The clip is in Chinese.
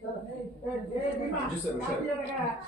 就是那个。